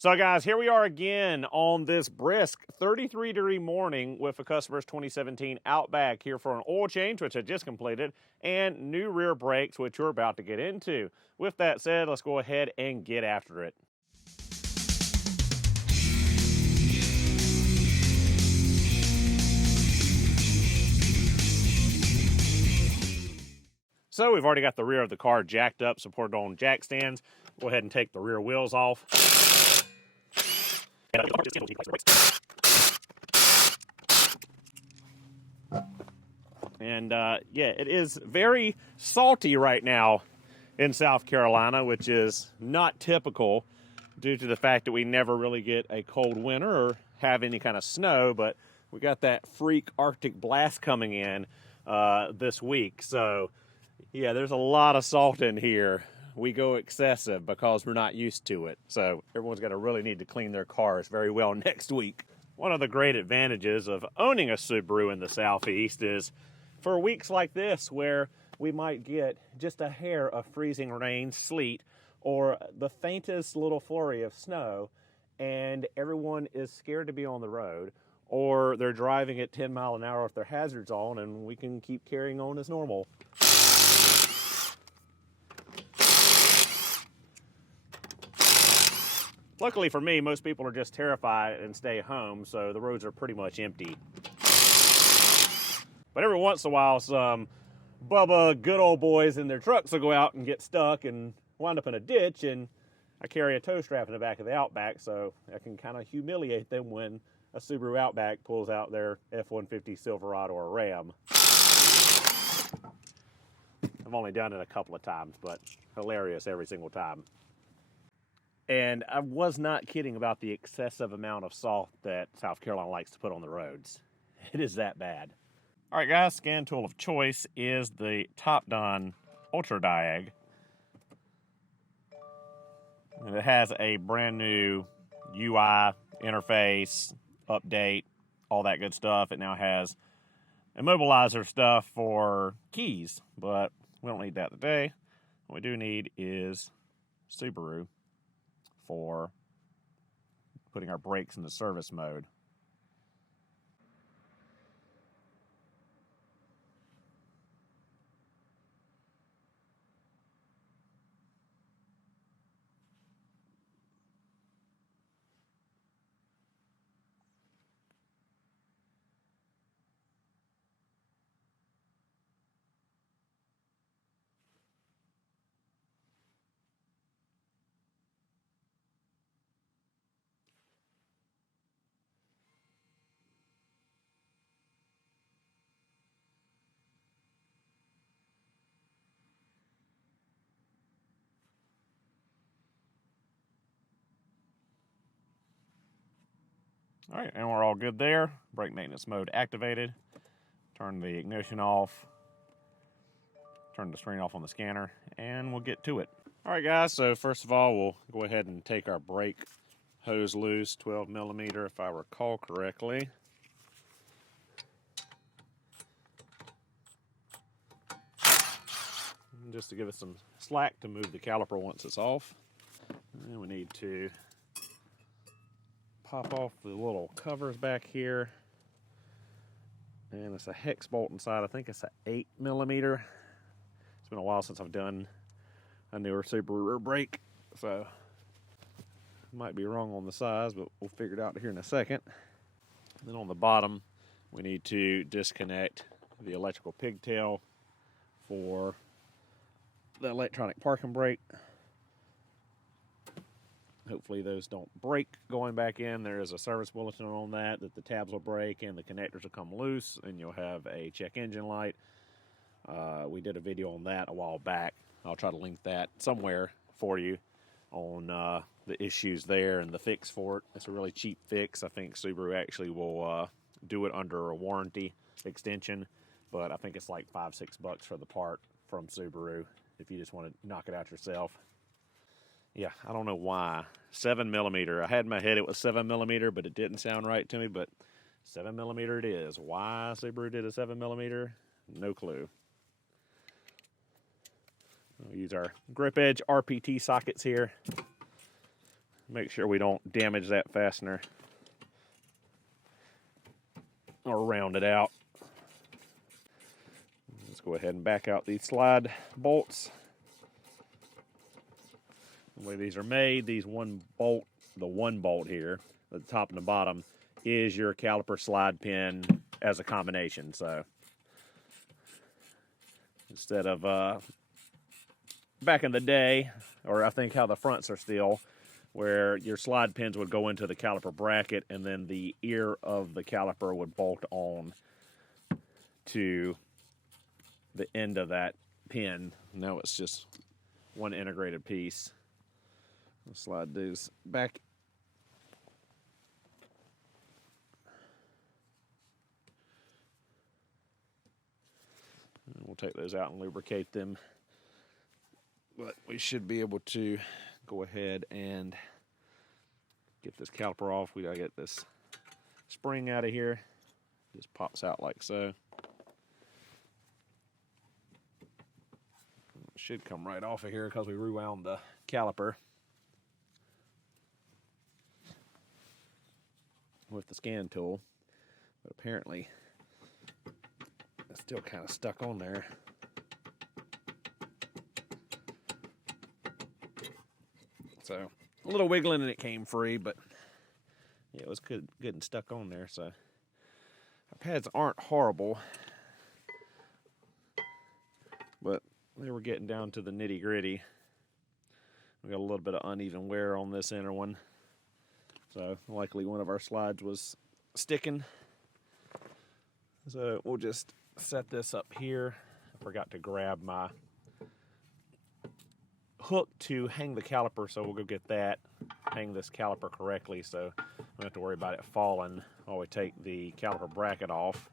So guys, here we are again on this brisk 33-degree morning with a customer's 2017 Outback here for an oil change, which I just completed, and new rear brakes, which we're about to get into. With that said, let's go ahead and get after it. So we've already got the rear of the car jacked up, supported on jack stands. Go ahead and take the rear wheels off. And yeah, it is very salty right now in South Carolina, which is not typical due to the fact that we never really get a cold winter or have any kind of snow, but we got that freak Arctic blast coming in this week. So yeah, there's a lot of salt in here. We go excessive because we're not used to it. So everyone's going to really need to clean their cars very well next week. One of the great advantages of owning a Subaru in the Southeast is for weeks like this where we might get just a hair of freezing rain, sleet, or the faintest little flurry of snow, and everyone is scared to be on the road, or they're driving at 10 miles an hour with their hazards on, and we can keep carrying on as normal. Luckily for me, most people are just terrified and stay home, so the roads are pretty much empty. But every once in a while, some Bubba good old boys in their trucks will go out and get stuck and wind up in a ditch, and I carry a tow strap in the back of the Outback, so I can kind of humiliate them when a Subaru Outback pulls out their F-150 Silverado or Ram. I've only done it a couple of times, but hilarious every single time. And I was not kidding about the excessive amount of salt that South Carolina likes to put on the roads. It is that bad. All right, guys, scan tool of choice is the Topdon Ultra Diag. And it has a brand new UI interface, update, all that good stuff. It now has immobilizer stuff for keys, but we don't need that today. What we do need is Subaru for putting our brakes into service mode. All right, and we're all good there. Brake maintenance mode activated. Turn the ignition off. Turn the screen off on the scanner, and we'll get to it. All right, guys, so first of all, we'll go ahead and take our brake hose loose, 12 millimeter, if I recall correctly. And just to give it some slack to move the caliper once it's off. And then we need to pop off the little covers back here. And it's a hex bolt inside. I think it's an 8 millimeter. It's been a while since I've done a newer Subaru rear brake, so I might be wrong on the size, but we'll figure it out here in a second. Then on the bottom, we need to disconnect the electrical pigtail for the electronic parking brake. Hopefully those don't break going back in. There is a service bulletin on that the tabs will break and the connectors will come loose, and you'll have a check engine light. We did a video on that a while back. I'll try to link that somewhere for you on the issues there and the fix for it. It's a really cheap fix. I think Subaru actually will do it under a warranty extension, but I think it's like $5-6 for the part from Subaru if you just want to knock it out yourself. Yeah, I don't know why. 7 millimeter. I had in my head it was 7 millimeter, but it didn't sound right to me, but 7 millimeter it is. Why Subaru did a 7 millimeter? No clue. We'll use our grip edge RPT sockets here. Make sure we don't damage that fastener or round it out. Let's go ahead and back out these slide bolts. The way these are made, the one bolt here, at the top and the bottom, is your caliper slide pin as a combination. So instead of back in the day, or I think how the fronts are still, where your slide pins would go into the caliper bracket and then the ear of the caliper would bolt on to the end of that pin. Now it's just one integrated piece. I'll slide these back. And we'll take those out and lubricate them. But we should be able to go ahead and get this caliper off. We gotta get this spring out of here. Just pops out like so. It should come right off of here because we rewound the caliper with the scan tool. But apparently it's still kind of stuck on there. So a little wiggling and it came free, but yeah, it was good and stuck on there. So our pads aren't horrible, but they were getting down to the nitty gritty. We got a little bit of uneven wear on this inner one. So likely one of our slides was sticking. So we'll just set this up here. I forgot to grab my hook to hang the caliper, so we'll go get that, hang this caliper correctly so we don't have to worry about it falling while we take the caliper bracket off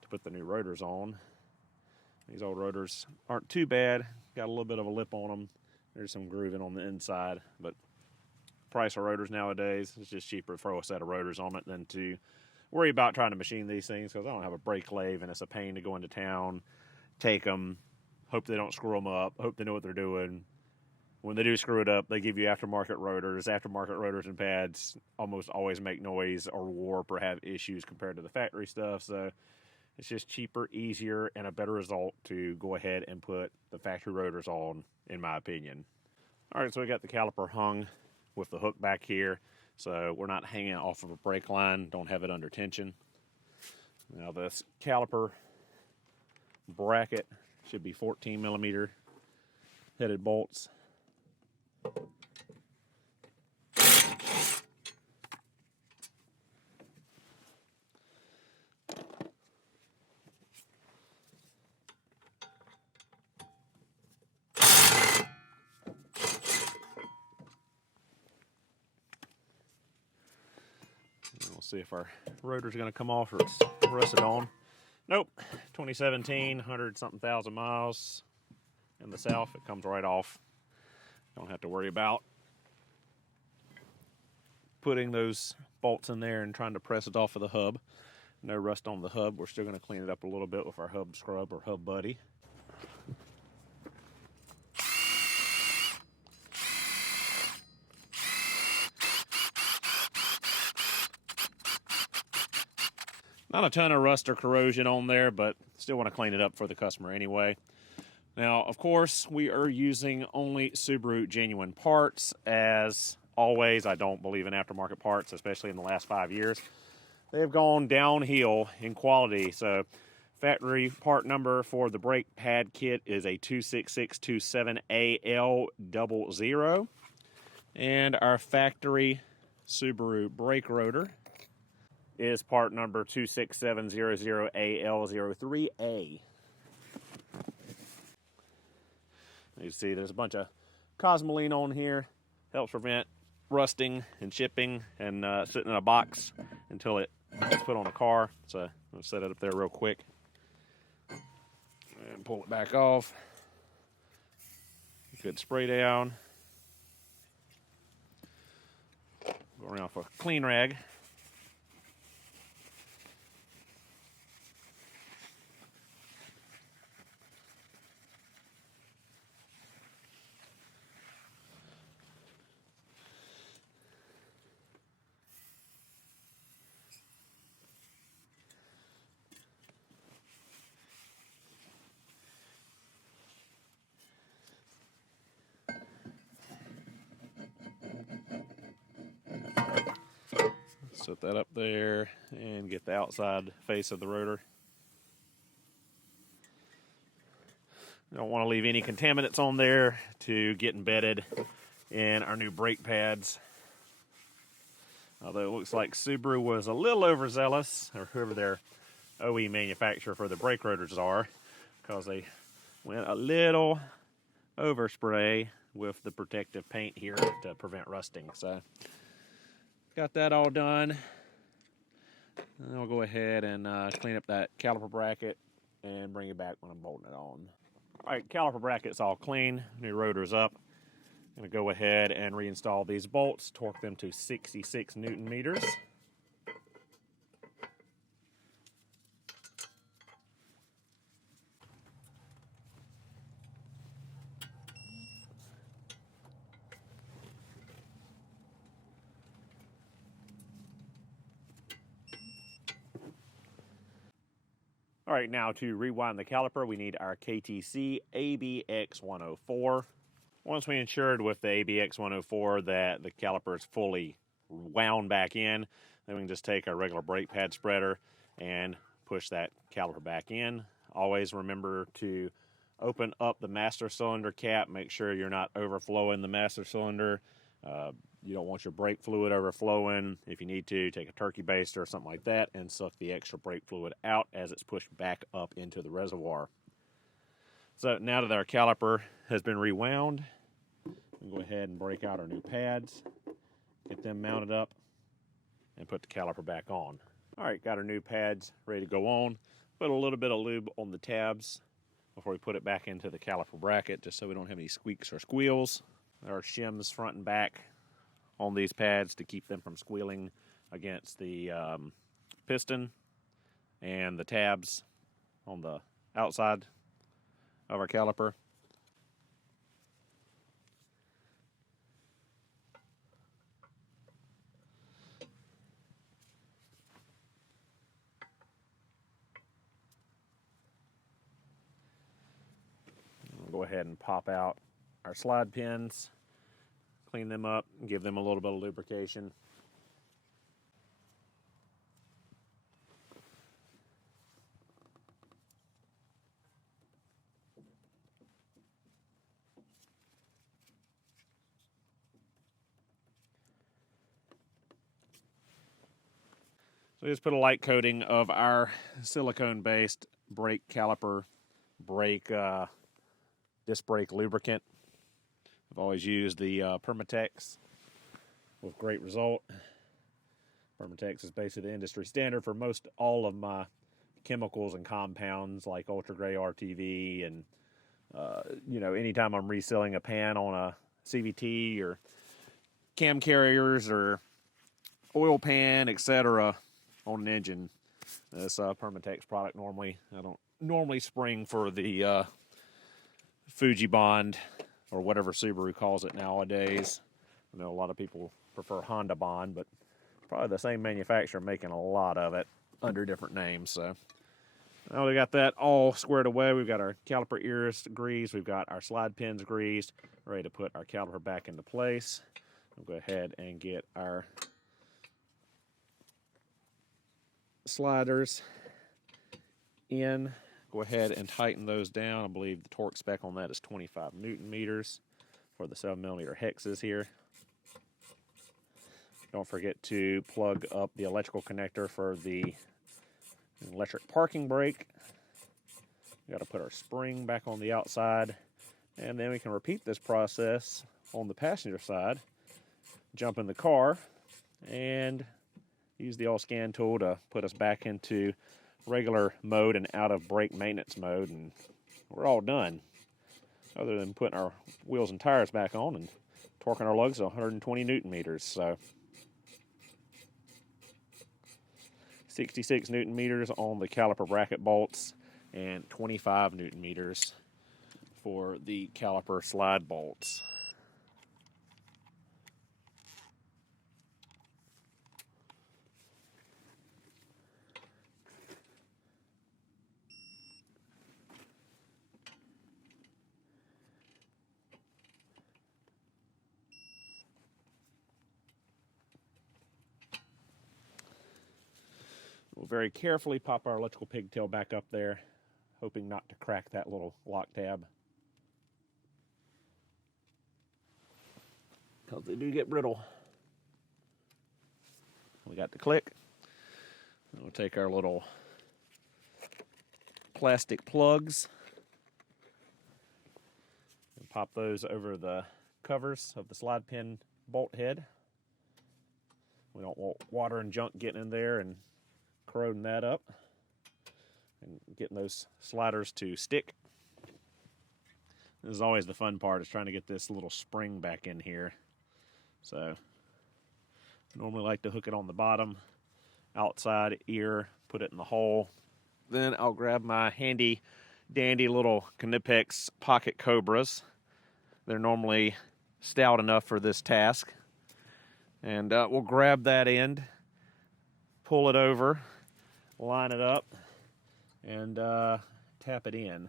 to put the new rotors on. These old rotors aren't too bad, got a little bit of a lip on them. There's some grooving on the inside, but price of rotors nowadays, it's just cheaper to throw a set of rotors on it than to worry about trying to machine these things, because I don't have a brake lathe and it's a pain to go into town, take them, hope they don't screw them up, hope they know what they're doing. When they do screw it up, they give you aftermarket rotors. Aftermarket rotors and pads almost always make noise or warp or have issues compared to the factory stuff. So it's just cheaper, easier, and a better result to go ahead and put the factory rotors on, in my opinion. All right, so we got the caliper hung with the hook back here. So we're not hanging off of a brake line, don't have it under tension. Now this caliper bracket should be 14 millimeter headed bolts. We'll see if our rotor's going to come off or it's rusted on. Nope, 2017, 100-something thousand miles in the south. It comes right off. Don't have to worry about putting those bolts in there and trying to press it off of the hub. No rust on the hub. We're still going to clean it up a little bit with our hub scrub or hub buddy. Not a ton of rust or corrosion on there, but still want to clean it up for the customer anyway. Now, of course, we are using only Subaru genuine parts. As always, I don't believe in aftermarket parts, especially in the last 5 years. They have gone downhill in quality. So, factory part number for the brake pad kit is a 26627AL00. And our factory Subaru brake rotor is part number 26700AL03A. You see there's a bunch of Cosmoline on here. Helps prevent rusting and chipping and sitting in a box until it's put on a car. So I'll set it up there real quick and pull it back off. Good spray down. Go around for a clean rag. Set that up there and get the outside face of the rotor. Don't want to leave any contaminants on there to get embedded in our new brake pads. Although it looks like Subaru was a little overzealous, or whoever their OE manufacturer for the brake rotors are, because they went a little overspray with the protective paint here to prevent rusting. So got that all done. And I'll go ahead and clean up that caliper bracket and bring it back when I'm bolting it on. All right, caliper bracket's all clean. New rotor's up. I'm going to go ahead and reinstall these bolts, torque them to 66 Newton meters. All right, now to rewind the caliper, we need our KTC ABX104. Once we ensured with the ABX104 that the caliper is fully wound back in, then we can just take our regular brake pad spreader and push that caliper back in. Always remember to open up the master cylinder cap. Make sure you're not overflowing the master cylinder. You don't want your brake fluid overflowing. If you need to, take a turkey baster or something like that and suck the extra brake fluid out as it's pushed back up into the reservoir. So now that our caliper has been rewound, we'll go ahead and break out our new pads, get them mounted up, and put the caliper back on. All right, got our new pads ready to go on. Put a little bit of lube on the tabs before we put it back into the caliper bracket, just so we don't have any squeaks or squeals. There are shims front and back on these pads to keep them from squealing against the piston and the tabs on the outside of our caliper. We'll go ahead and pop out our slide pins, clean them up, and give them a little bit of lubrication. So we just put a light coating of our silicone-based brake caliper disc brake lubricant. I've always used the Permatex with great result. Permatex is basically the industry standard for most all of my chemicals and compounds like Ultra Gray RTV, and anytime I'm resealing a pan on a CVT or cam carriers or oil pan, etc. on an engine, this Permatex product I don't normally spring for the Fuji Bond or whatever Subaru calls it nowadays. I know a lot of people prefer Honda Bond, but probably the same manufacturer making a lot of it under different names. So now we got that all squared away. We've got our caliper ears greased. We've got our slide pins greased, ready to put our caliper back into place. We'll go ahead and get our sliders in. Go ahead and tighten those down. I believe the torque spec on that is 25 Newton meters for the 7mm hexes here. Don't forget to plug up the electrical connector for the electric parking brake. We got to put our spring back on the outside, and then we can repeat this process on the passenger side. Jump in the car and use the all scan tool to put us back into regular mode and out of brake maintenance mode, and we're all done, other than putting our wheels and tires back on and torquing our lugs to 120 Newton meters. So 66 Newton meters on the caliper bracket bolts and 25 Newton meters for the caliper slide bolts. We'll very carefully pop our electrical pigtail back up there, hoping not to crack that little lock tab, because they do get brittle. We got the click. We'll take our little plastic plugs and pop those over the covers of the slide pin bolt head. We don't want water and junk getting in there and corroding that up and getting those sliders to stick. This is always the fun part, is trying to get this little spring back in here. So normally like to hook it on the bottom outside ear, put it in the hole. Then I'll grab my handy dandy little Knipex pocket cobras. They're normally stout enough for this task. And we'll grab that end, pull it over, line it up, and tap it in.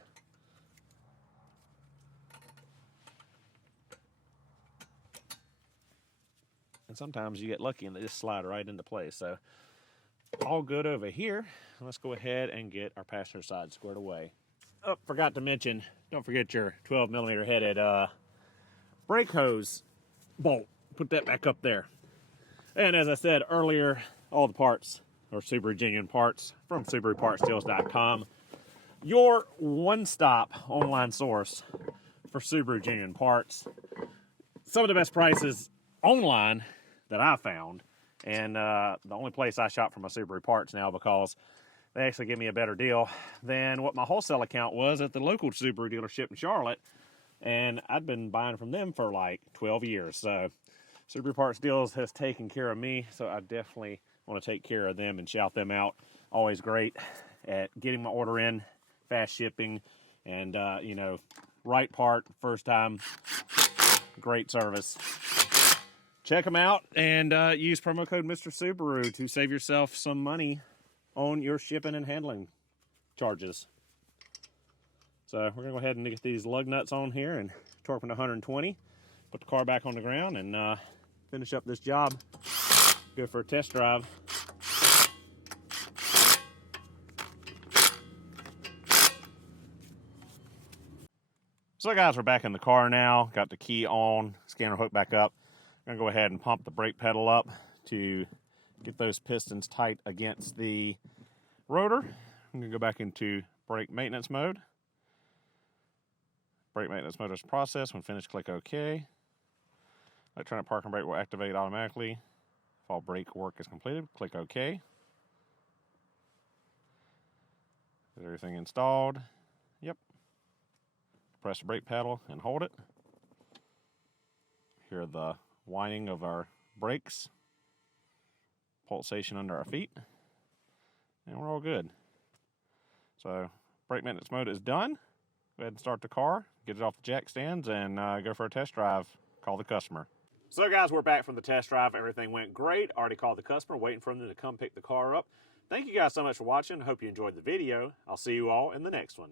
And sometimes you get lucky and they just slide right into place. So all good over here. Let's go ahead and get our passenger side squared away. Oh, forgot to mention, don't forget your 12mm headed brake hose bolt. Put that back up there. And as I said earlier, all the parts are Subaru genuine parts from SubaruPartsDeals.com. Your one-stop online source for Subaru genuine parts. Some of the best prices online that I found, and the only place I shop for my Subaru parts now, because they actually give me a better deal than what my wholesale account was at the local Subaru dealership in Charlotte, and I'd been buying from them for like 12 years. So Subaru Parts Deals has taken care of me, so I definitely want to take care of them and shout them out. Always great at getting my order in, fast shipping, and you know, right part first time, great service. Check them out and use promo code Mr. Subaru to save yourself some money on your shipping and handling charges. So we're gonna go ahead and get these lug nuts on here and torque them to 120. Put the car back on the ground and finish up this job. Go for a test drive. So guys, we're back in the car now. Got the key on, scanner hooked back up. I'm gonna go ahead and pump the brake pedal up to get those pistons tight against the rotor. I'm gonna go back into brake maintenance mode. Brake maintenance mode is processed. When finished, click OK. Electronic parking brake will activate automatically. If all brake work is completed, click OK. Is everything installed? Yep. Press the brake pedal and hold it. Hear the whining of our brakes. Pulsation under our feet. And we're all good. So brake maintenance mode is done. Go ahead and start the car, get it off the jack stands, and go for a test drive. Call the customer. So guys, we're back from the test drive. Everything went great. Already called the customer, waiting for them to come pick the car up. Thank you guys so much for watching. I hope you enjoyed the video. I'll see you all in the next one.